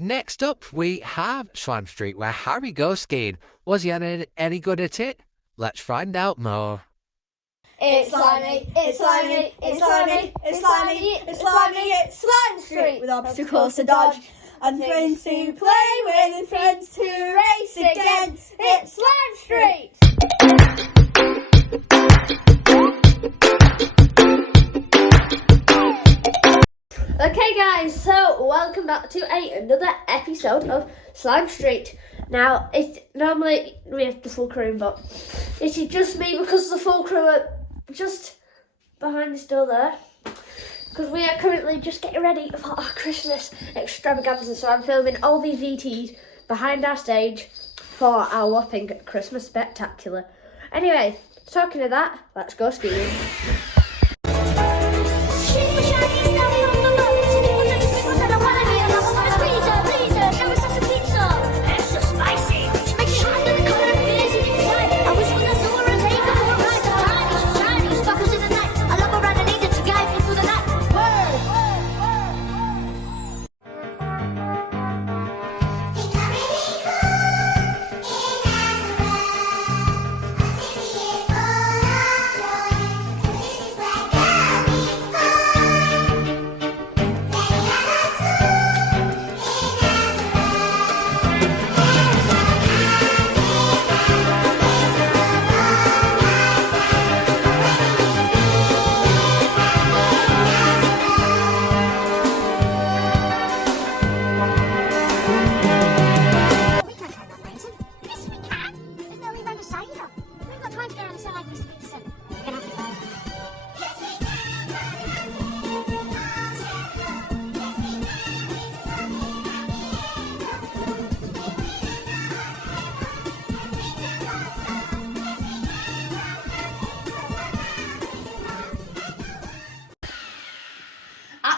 next up we have Slime Street, where Harry goes skiing. Was he any good at it? Let's find out more. It's slimy, it's slimy, it's slimy, it's slimy, it's slimy, it's Slime Street with obstacles to dodge and friends to play with and friends to race against. It's Slime Street! Okay guys, so welcome back to another episode of Slime Street. Now, normally we have the full crew, but it is just me because the full crew are just behind this door there. Because we are currently just getting ready for our Christmas extravaganza. So I'm filming all these VTs behind our stage for our whopping Christmas spectacular. Anyway, talking of that, let's go skiing.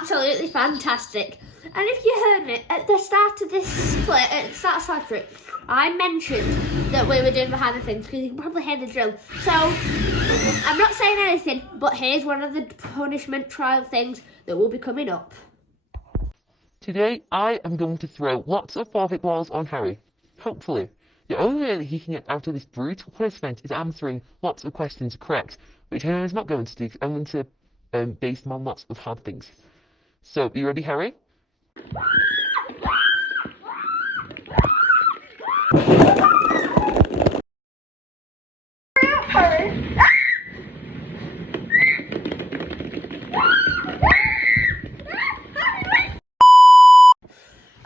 Absolutely fantastic. And if you heard me at the start of this clip, at the start of Slime Street, I mentioned that we were doing behind the things because you can probably hear the drill. So I'm not saying anything, but here's one of the punishment trial things that will be coming up. Today, I am going to throw lots of forfeit balls on Harry. Hopefully. The only way that he can get out of this brutal punishment is answering lots of questions correct, which I know is not going to do because I'm going to base them on lots of hard things. So, are you ready, Harry?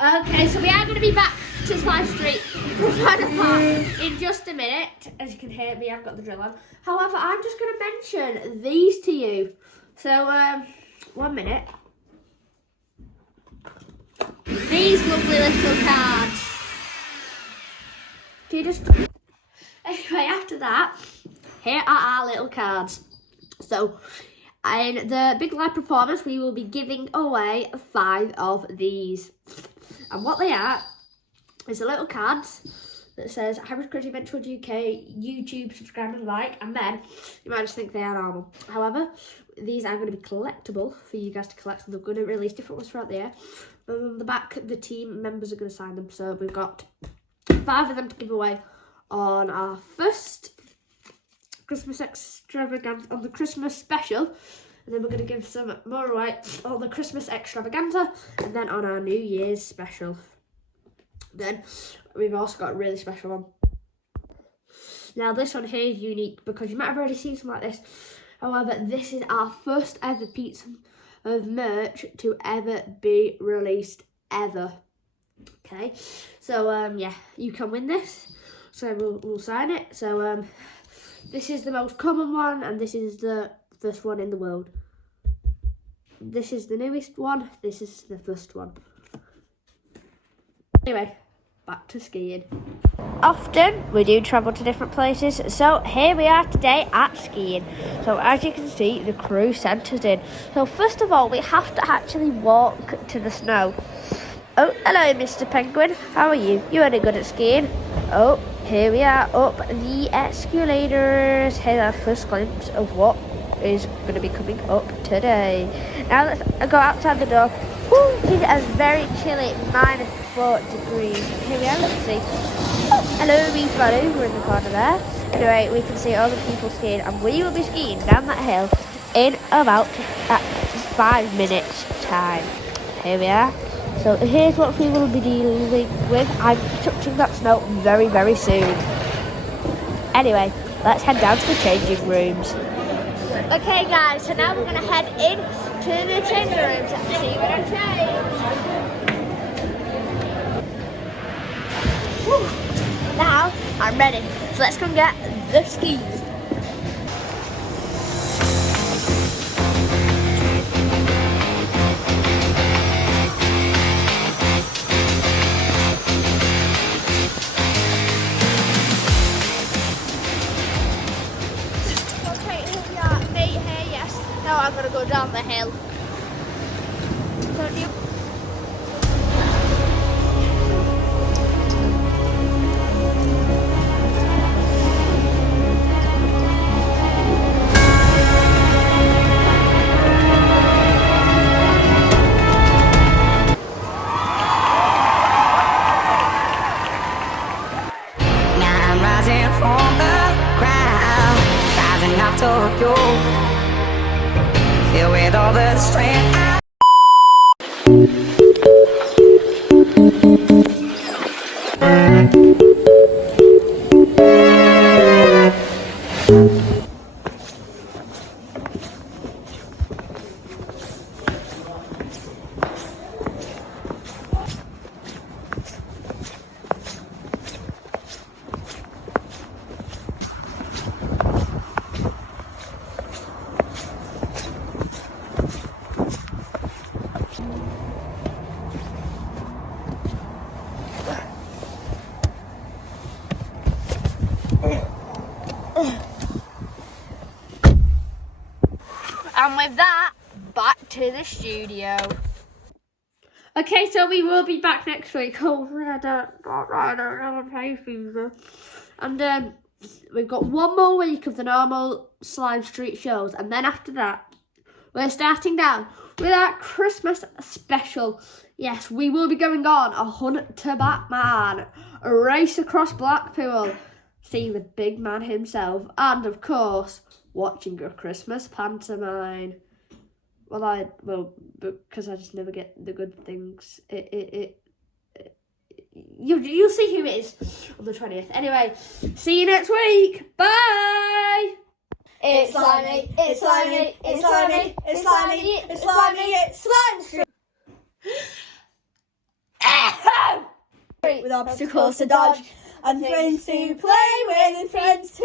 Okay, so we are going to be back to Slime Street final part in just a minute. As you can hear me, I've got the drill on. However, I'm just going to mention these to you. So, 1 minute. These lovely little cards. Do you just... Anyway, after that, here are our little cards. So, in the Big Live performance, we will be giving away 5 of these. And what they are is the little cards that says Harry's Crazy Adventure UK, YouTube, subscribe and like, and then you might just think they are normal. However, these are going to be collectible for you guys to collect, and they're going to release different ones throughout the year. And on the back, the team members are going to sign them. So we've got 5 of them to give away on our first Christmas extravaganza, on the Christmas special. And then we're going to give some more away on the Christmas extravaganza, and then on our New Year's special. Then we've also got a really special one. Now this one here is unique because you might have already seen something like this. However, this is our first ever piece of merch to ever be released ever. Okay, so yeah, you can win this. So we'll sign it. So this is the most common one, and this is the first one in the world. This is the newest one. This is the first one. Anyway, back to skiing. Often we do travel to different places, so here we are today at skiing. So as you can see, the crew sent us in. So first of all, we have to actually walk to the snow. Oh, hello Mr. Penguin, how are you? You only good at skiing? Oh, here we are up the escalators. Here's our first glimpse of what is going to be coming up today. Now let's go outside the door. Woo, it is a very chilly 24 degrees. Here we are, let's see. Hello, we've got over in the corner there. Anyway, we can see all the people skiing, and we will be skiing down that hill in about 5 minutes time. Here we are. So here's what we will be dealing with. I'm touching that snow very, very soon. Anyway, let's head down to the changing rooms. Okay guys, so now we're going to head in to the changing rooms and see you when I change. Now I'm ready, so let's go and get the skis. Now I'm going to go down the hill. Don't you? Now I'm rising from the ground, rising up Tokyo. Filled with all the strength. And with that, back to the studio. Okay, so we will be back next week. Oh, I don't have hay fever. And we've got one more week of the normal Slime Street shows, and then after that, we're starting down with our Christmas special. Yes, we will be going on a hunt to Batman, a race across Blackpool, seeing the big man himself, and of course, watching a Christmas pantomime. Because I just never get the good things. You'll see who it is on the 20th. Anyway, see you next week. Bye. It's slimy, it's slimy, it's slimy, it's slimy, it's slimy, it's Slime Street. With obstacles to dodge and friends to play with and friends to